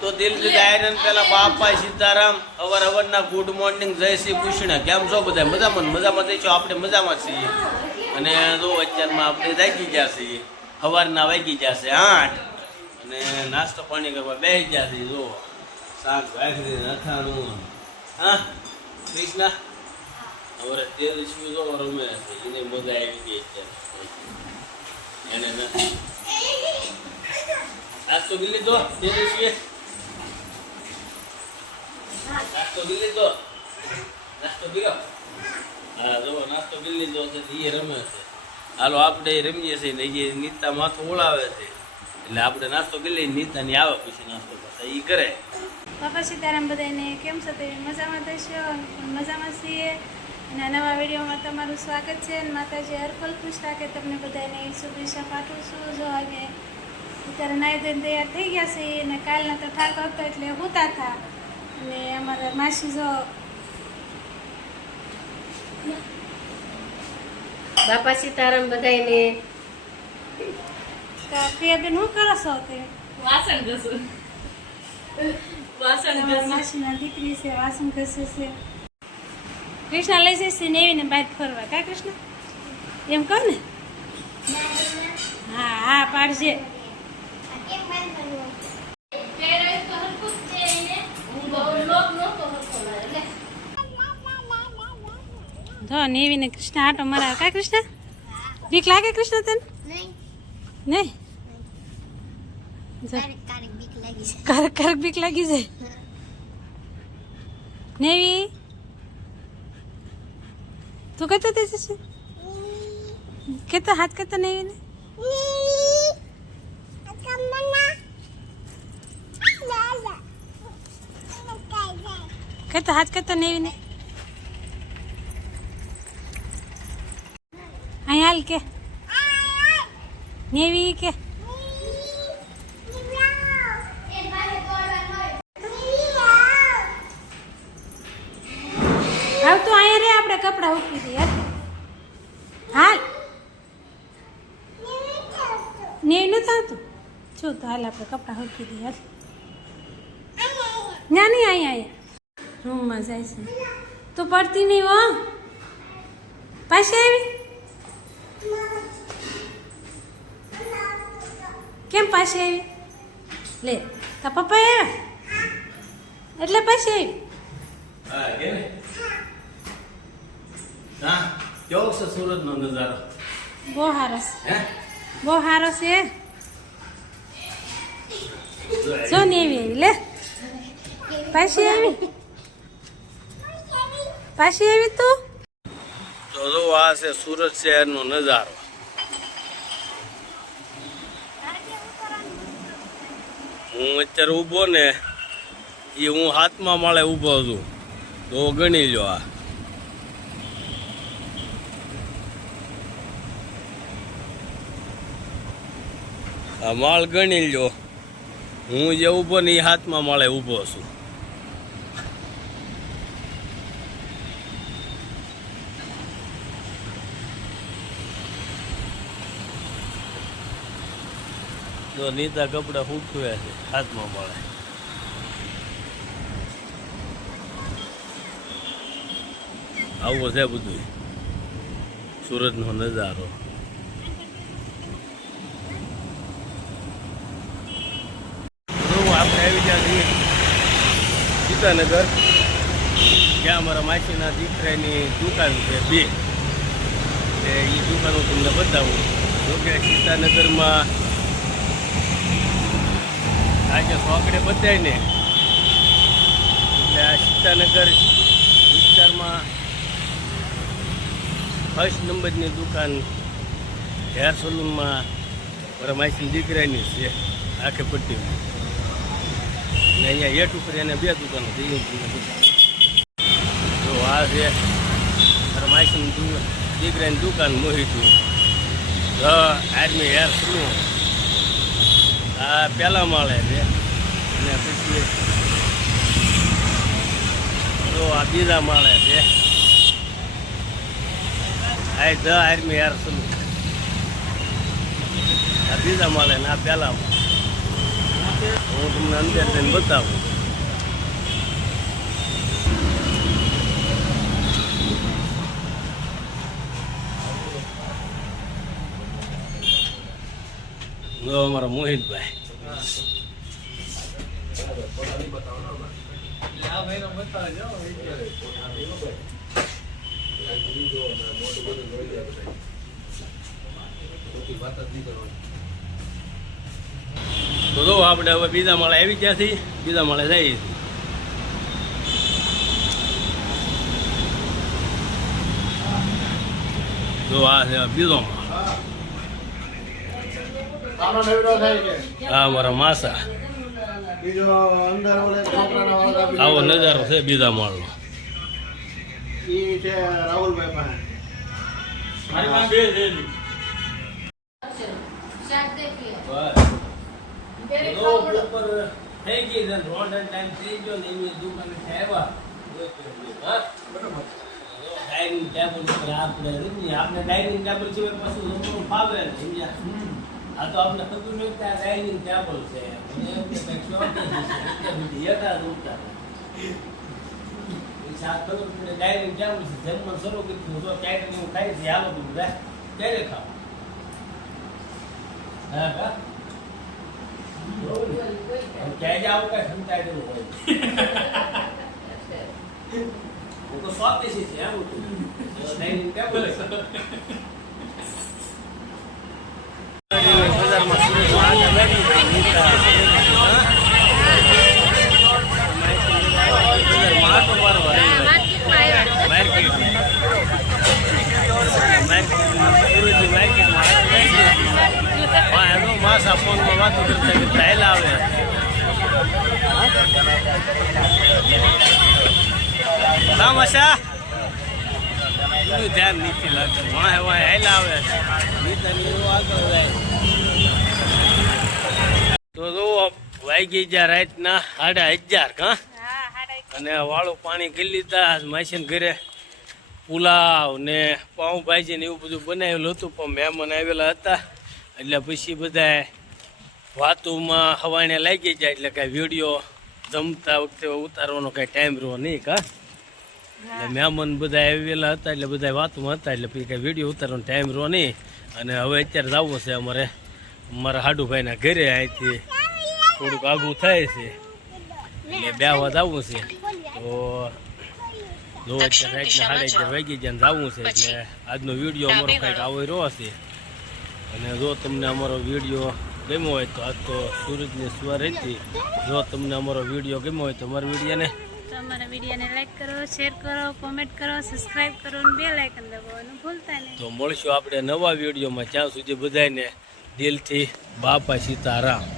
તો દિલથી ડાયરન પેલા બાપા સીતારામ અવારના ગુડ મોર્નિંગ જય શ્રી કૃષ્ણ. કેમ છો બધા? મજામાં દઈશું. આપણે મજામાં છીએ. અને જો અત્યારમાં આપણે જાગી ગયા છીએ. સવારના વાગી ગયા છે 8 અને નાસ્તો પાણી કરવા બેસી ગયા છીએ. જો શાક ભાખરી અથાણું. હા કૃષ્ણ હવે તેલ શું જો રમે છે એને મજા આવી ગઈ અત્યારે એને નાસ્તો બી લીધો તેજસ્વી? નાસ્તો બી લીધો? નાસ્તો બીલો? હા જો નાસ્તો બી લીધો છે એ રમે છે. હાલો આપણે રમીએ છીએ ને એ નીતા માથું ઓળાવે છે એટલે આપણે નાસ્તો બી લઈને નીતાની આવે પછી નાસ્તો કરતા એ કરે. બાપા સીતારામ બધાને કેમ છો? તે મજામાં થશો? મજામાં છીએ અને નવા વિડીયોમાં તમારું સ્વાગત છે. અને માતાજી હરપલ ખુશ રાખે તમને બધાને શુભેચ્છા પાઠવું છું. જો અમે અત્યારે નાહી ધોઈને તૈયાર થઈ ગયા છે અને કાલના તો ઠાક હતો એટલે હોતા હતા. અને અમારા માસી જો બાપા સીતારામ બધાને. પ્રિયાબેન શું કરો છો? તે વાસણ ઘસું. વાસણ ઘસું. માસીના દીકરી છે, વાસણ ઘસે છે. કૃષ્ણ લઈ જશે નેવીને બહાર ફરવા. કા કૃષ્ણ એમ કહો ને? હા હા પાડજે. જો નેવીને કૃષ્ણ આટો મારા. કા કૃષ્ણ બીક લાગે કૃષ્ણ તને? નહીં કારક બીક લાગી જાય. નેવી તું કહેતો તે જશે કેતો હાથ કહેતો નેવીને કહેતો હાથ કહેતો નેવીને અહીં હાલ કે નેવી કે હાલ તું અહીંયા રે આપણે કપડા ઉકળી દઈએ. હાલ નેવી નથી આવતું છું તો હાલ આપણે કપડા ઉકળી દઈએ. ના નહીં અહીંયા રૂમમાં જાય છે. તું પડતી નહીં હો. પાછી આવી કેમ પાછી આવી? લે તા પપ્પા આવ્યા એટલે પાછી આવી. હા કે હા કેવો છે સુરતનો નજારો? બહુ સારો છે. હે બહુ સારો છે. જો ને એવી આવી લે પાછી આવી તું. તો જો આ છે સુરત શહેરનો નજારો. હું અત્યારે ઊભો ને એ હું 7મા માળે ઊભો છું. તો ગણી લો આ માળ ગણી લો. હું જે ઊભો ને એ 7મા માળે ઊભો છું. જો નીતા કપડા ફૂટવે છે 7મા માળે. આવો છે બધું સુરતનો નજારો. આપણે આવી ગયા છીએ સીતાનગર, જ્યાં અમારા માસીના દીકરાની દુકાન છે 2. એ દુકાનો તમને બતાવું. જોકે સીતાનગરમાં આજે ચોકડે બતાય ને એટલે આ સીતાનગર વિસ્તારમાં 1st નંબરની દુકાન હેર સલૂનમાં મારા માસીની દીકરાની છે આખે પટ્ટીમાં. અને અહીંયા હેઠ ઉપર એને 2 દુકાનો છે. જો આ છે મારા માસીની દીકરાની દુકાન મોહિતું આર્મી હેર સલૂન. આ પહેલા માળે છે અને પછી જો આ બીજા માળે છે. આ ધ આર્મી હેર સલૂન આ બીજા માળે ને આ પહેલા માળે. છે હું તમને અંદર જઈને બતાવું. જો અમારા મોહિતભાઈ તો જો આપણે હવે બીજા માળે આવી ગયા છીએ, બીજા માળે જઈએ છીએ. જો આ છે બીજો માળ. આ અમારા માસા. આવો નજારો છે બીજા માળનો. ડાઇનિંગ ટેબલ ઉપર આપણે ડાઇનિંગ ટેબલ સિવાય પાછું લોકોનું ફાવે ને સમજ્યા. આ તો આપણે ખબર નહીં કે આ ડાઇનિંગ ટેબલ છે. મને એમ કે કંઈક શોખ નથી એટા ઉઠતા સાત ખબર પડે ડાઇનિંગ ટેબલ છે. જમવાનું શરૂ કર્યું તો ક્યાંક એવું ખાય છે. હાલો બધું ક્યારે ખાવ હા હા ક્યાંય જાવ કઈ ક્ષમતા જેવું હોય. હું તો સ્વાદિષ્ટ છે એમ ડાઇનિંગ ટેબલ બજારમાં સુરતમાં આગળ લાગી માસા ફોનમાં વાતો કરતા કરતા હેલા આવે. માસા ધ્યાન નથી લાગતું. વાહે વાહે હેલા આવે આગળ જાય. તો જુઓ વાગી ગયા રાતના 11:30 કા અને વાળું પાણી કરી લીધા. માસીને ઘરે પુલાવ ને પાઉંભાજી ને એવું બધું બનાવેલું હતું પણ મહેમાન આવેલા હતા એટલે પછી બધા વાતોમાં હવાને લાગી જાય એટલે કાંઈ વિડીયો જમતા વખતે ઉતારવાનો કાંઈ ટાઈમ રહ્યો નહીં કા. એટલે મહેમાન બધા આવેલા હતા એટલે બધા વાતોમાં હતા એટલે પછી કાંઈ વિડીયો ઉતારવાનો ટાઈમ રહ્યો નહીં. અને હવે અત્યારે જવું છે અમારે મારા હાડુભાઈના ઘરે. અહીંથી થોડુંક આઘું થાય છે એટલે 2 વાગે આવવું છે. તો જો અત્યારે રાતના 11:30 વાગી જાય જવું છે એટલે આજનો વિડીયો અમારો કંઈક આવો રહ્યો છે. અને જો તમને અમારો વિડીયો ગમ્યો હોય તો આજ તો સુરતની સવાર હતી. જો તમને અમારો વિડીયો ગમ્યો હોય તો અમારા વિડીયોને લાઈક કરો, શેર કરો, કોમેન્ટ કરો, સબસ્ક્રાઇબ કરો અને બેલ આઇકન દબાવવાનું ભૂલતા નહીં. તો મળશું આપણે નવા વિડીયોમાં. ત્યાં સુધી બધાને દિલથી બાપા સીતારામ.